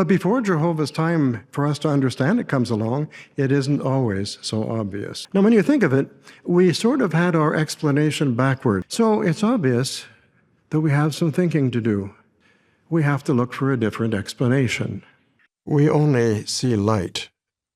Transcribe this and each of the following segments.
But before Jehovah's time for us to understand it comes along, it isn't always so obvious. Now, when you think of it, we sort of had our explanation backward. So it's obvious that we have some thinking to do. We have to look for a different explanation. We only see light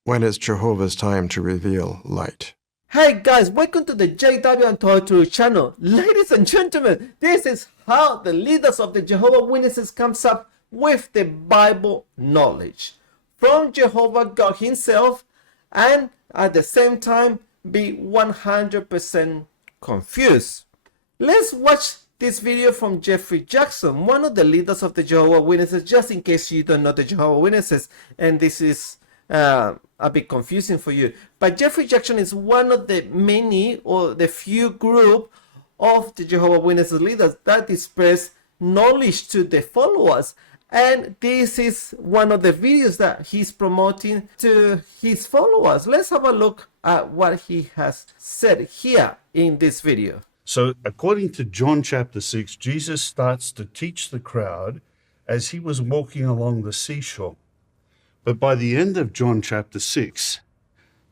when it's Jehovah's time to reveal light. Hey guys, welcome to the JW and Toy channel. Ladies and gentlemen, this is how the leaders of the Jehovah Witnesses comes up with the Bible knowledge from Jehovah God himself, and at the same time be 100% confused. Let's watch this video from Geoffrey Jackson, one of the leaders of the Jehovah Witnesses, just in case you don't know the Jehovah Witnesses and this is a bit confusing for you. But Geoffrey Jackson is one of the many or the few group of the Jehovah Witnesses leaders that disperse knowledge to the followers, and this is one of the videos that he's promoting to his followers. Let's have a look at what he has said here in this video. So according to John chapter 6, Jesus starts to teach the crowd as he was walking along the seashore. But by the end of John chapter 6,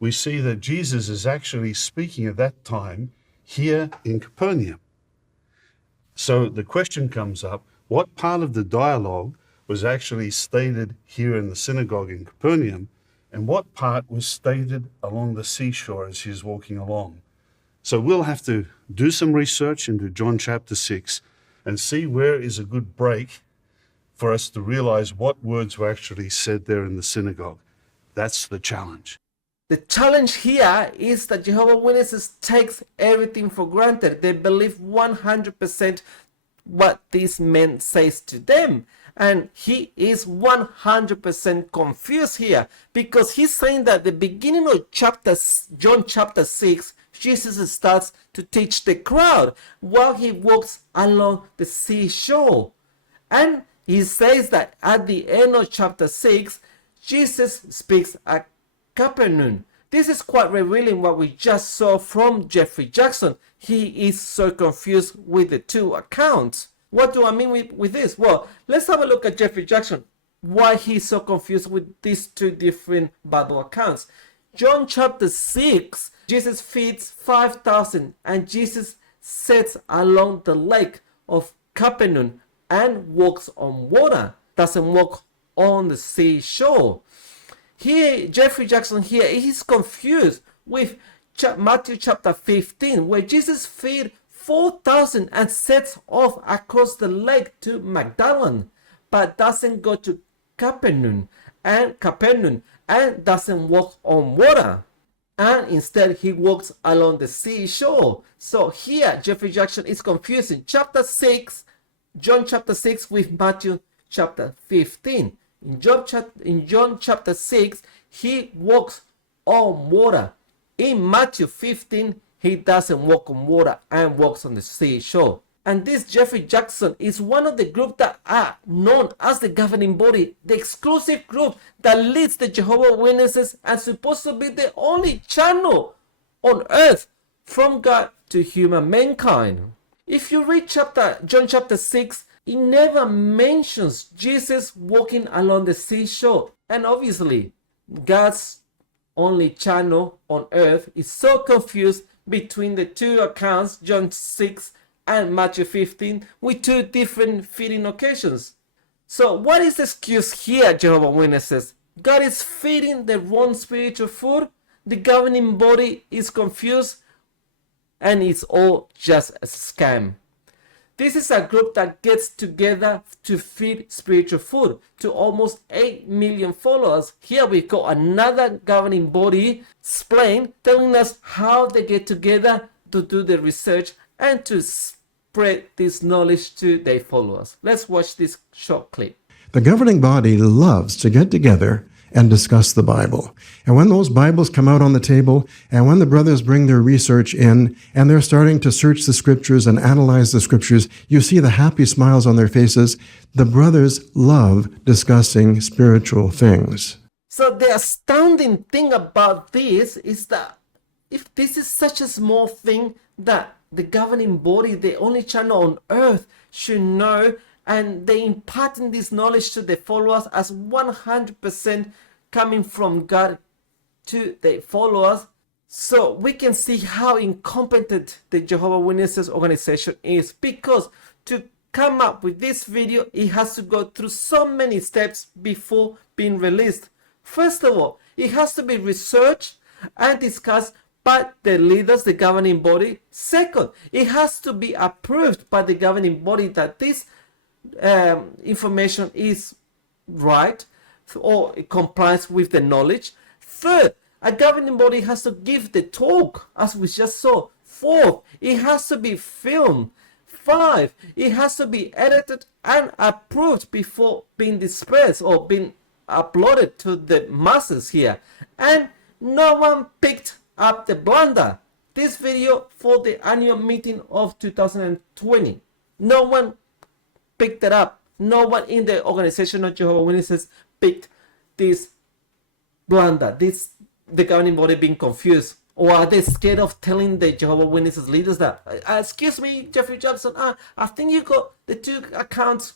we see that Jesus is actually speaking at that time here in Capernaum. So the question comes up, what part of the dialogue was actually stated here in the synagogue in Capernaum, and what part was stated along the seashore as he was walking along? So we'll have to do some research into John chapter 6 and see where is a good break for us to realize what words were actually said there in the synagogue. That's the challenge. The challenge here is that Jehovah Witnesses takes everything for granted. They believe 100% what this man says to them. And he is 100% confused here, because he's saying that the beginning of John chapter 6, Jesus starts to teach the crowd while he walks along the seashore. And he says that at the end of chapter 6, Jesus speaks at Capernaum. This is quite revealing what we just saw from Geoffrey Jackson. He is so confused with the two accounts. What do I mean with this? Well, let's have a look at Geoffrey Jackson, why he's so confused with these two different Bible accounts. John chapter 6, Jesus feeds 5,000 and Jesus sits along the lake of Capernaum and walks on water, doesn't walk on the seashore. Here, Geoffrey Jackson here, he's confused with Matthew chapter 15, where Jesus feeds 4,000 and sets off across the lake to Magdalene, but doesn't go to Capernaum and doesn't walk on water, and instead he walks along the seashore. So here Geoffrey Jackson is confusing John chapter 6 with Matthew chapter 15. In John chapter 6, he walks on water. In Matthew 15, he doesn't walk on water and walks on the seashore. And this Geoffrey Jackson is one of the groups that are known as the governing body, the exclusive group that leads the Jehovah Witnesses and supposed to be the only channel on earth from God to human mankind. If you read John chapter 6, it never mentions Jesus walking along the seashore. And obviously, God's only channel on earth is so confused between the two accounts, John 6 and Matthew 15, with two different feeding occasions. So what is the excuse here, Jehovah Witnesses? God is feeding the wrong spiritual food, the governing body is confused, and it's all just a scam. This is a group that gets together to feed spiritual food to almost 8 million followers. Here we got another governing body explain, telling us how they get together to do the research and to spread this knowledge to their followers. Let's watch this short clip. The governing body loves to get together and discuss the Bible. And when those Bibles come out on the table, and when the brothers bring their research in, and they're starting to search the scriptures and analyze the scriptures, you see the happy smiles on their faces. The brothers love discussing spiritual things. So the astounding thing about this is that if this is such a small thing that the governing body, the only channel on earth, should know and they imparting this knowledge to the followers as 100% coming from God to the followers. So we can see how incompetent the Jehovah Witnesses organization is, because to come up with this video, it has to go through so many steps before being released. First of all, it has to be researched and discussed by the leaders, the governing body. Second, it has to be approved by the governing body that this information is right or it complies with the knowledge. Third, a governing body has to give the talk, as we just saw. Fourth, it has to be filmed. 5, it has to be edited and approved before being dispersed or being uploaded to the masses here. And no one picked up the blunder. This video for the annual meeting of 2020. No one picked it up. No one in the organization of Jehovah Witnesses picked this blunder. The governing body being confused. Or are they scared of telling the Jehovah Witnesses leaders that, excuse me, Geoffrey Jackson, I think you got the 2 accounts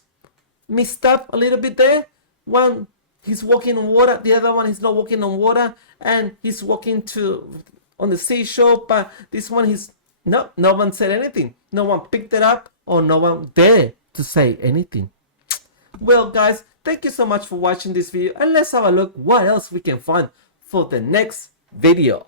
mixed up a little bit there. One, he's walking on water. The other one, he's not walking on water. And he's walking on the seashore. But this one, no one said anything. No one picked it up, or no one dared to say anything. Well, guys, thank you so much for watching this video. And let's have a look what else we can find for the next video.